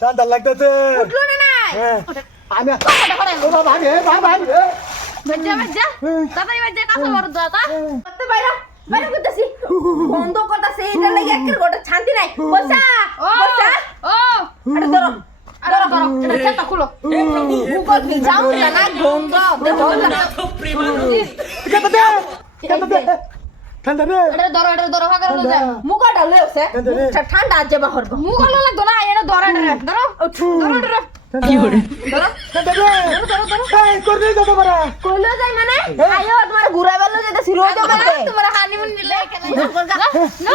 ঠান্ডা লাগতেছে। উঠলো না নাই আমি ভাগে বাজ্জা তাড়াতাড়ি বাজ্জা কাছে বড় দাদা করতে বাইরে বাইরে করতেছি বন্ধ করতেছে এটা লাগি একের গোটা শান্তি নাই বসা বসা ও আরে ধরো ধরো ধরো এটা চেতা খুলো মুকল কি যাও না বন্ধ দেখো না ঠান্ডা রে এটা ধরো হাগার দে মুকলটা লইছে ঠান্ডা আজে বাহর মুকল লাগতো না এটা ধরো ধরো ধরো কি করে ধরো এই করবে যত বড় কইলো যাই মানে আয়ো তোমার ঘুরা বেল যেতে ছিল ওই দোকানে তোমার হানিমুন নিলে না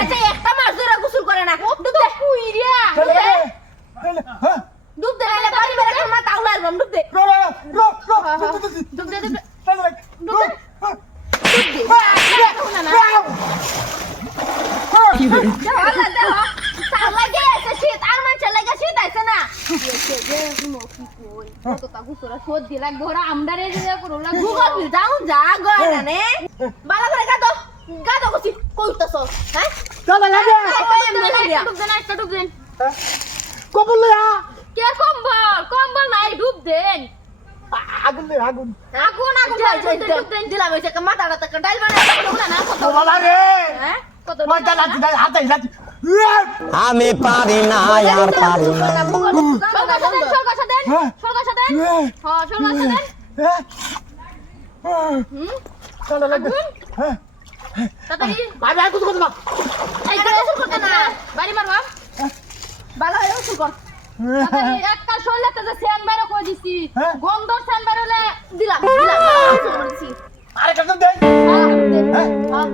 আচ্ছা একটা মাস ধরে গোসল করে না ডুব দে কুইরিয়া ডুব দে নালে পানি মেরে মা তাওলা আলবাম ডুব দে ডুব দে কি করে তাওলা গে এসে শীত আর মান চলে গে শীত আইছে না তো তাগু তোরা শোধ দিলা ঘোরা আমদারে যে করলা গুগল যাও যা গয়না নে বালা করে গাদো কইছি কইতাছ হ্যাঁ ঠান্ডা লাগে ডুব দেন একটা ডুব দেন কবল লয়া কে কম্বল নাই ডুব দেন আগুন দে আগুন ডুব দেন দিলা বইছে মাথাটা তক ডাইল বানা না কত বাবা রে হ্যাঁ কত মাথা লাতি হাতাই লাতি আমি পারি না আর পারি না সরকার দেন হ্যাঁ সরকার দেন ঠান্ডা লাগে হ্যাঁ তাড়াতাড়ি বাবা কত কত এই করে শুরু করতে না বাড়ি মারবা বালা হয়ে শুরু কর তাড়াতাড়ি একটা শোলাতে যে সেন বাইরে কই দিছি গন্ধ সেন বাইরে হলে দিলাম শুরু করছি আরে কত দে হ্যাঁ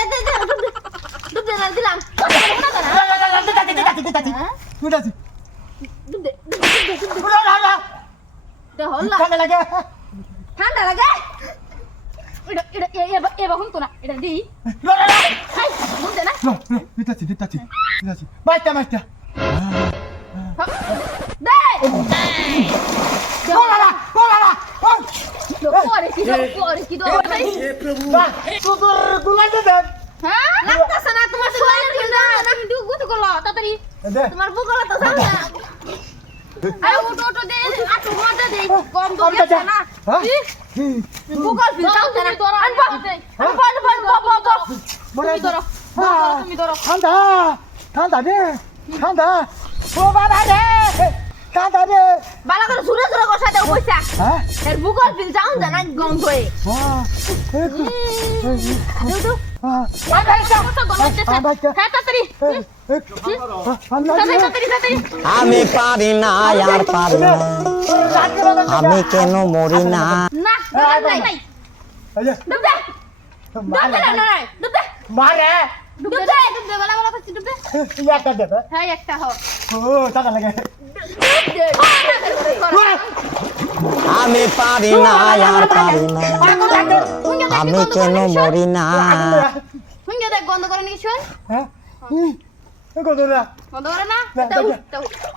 দে ডুব দে দিলাম কুদাছি ডুব দে হল্লা ঠান্ডা লাগে ঠান্ডা লাগে এবার হুন তো না এটা দিই হাই বুঝতে না দিতাছি বাইটা বাইটা দে বলালা পরে কি দো তোর গুলাতে দে হ্যাঁ লাগতাছ না তোমার শরীরে কিন্তু আমি দুধ গুত করলো তাড়াতাড়ি তোমার বুকলা তো সামনে আরে ওটো দে আটু মধ্যে দে কম তো গেছে না বুকল ফিল যাও না আনবা তুমি ধরো ঠান্ডা রে ঠান্ডা ও বাবা রে ঠান্ডা রে বালা করে সুরে সুরে কষা দাও পয়সা হ্যাঁ এর বুকল ফিল যাও না গন্ধ হয়ে দেউ তাড়াতাড়ি আমি পারি না আর পারি না আমি কেন মরি না না নাই ডুব দে ডুব দে মারে ডুব দে বালা করছি ডুব দে একটা দেবে হ্যাঁ একটা হ ও ঠান্ডা লাগে আমি পারি না আর পারি না আমি কেন মরি না হুঙ্গে দেখ বন্ধ করে নিস হ্যাঁ কত না বন্ধ করে না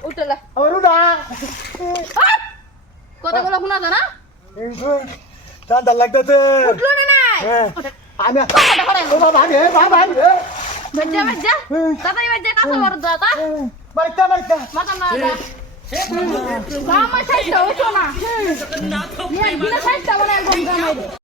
উঠলে ওরুদা কতগুলো শোনা যায় না ঠান্ডা লাগতেছে উঠলো না নাই আমি বাবা ভাগে বাজ্জা তাড়াতাড়ি বাজ্জা কাছে বড় দাদা বাড়িতে মাথা না আমার সাইডটা ওঠো না নিয়ে দিলে সাইডটা মানে একদম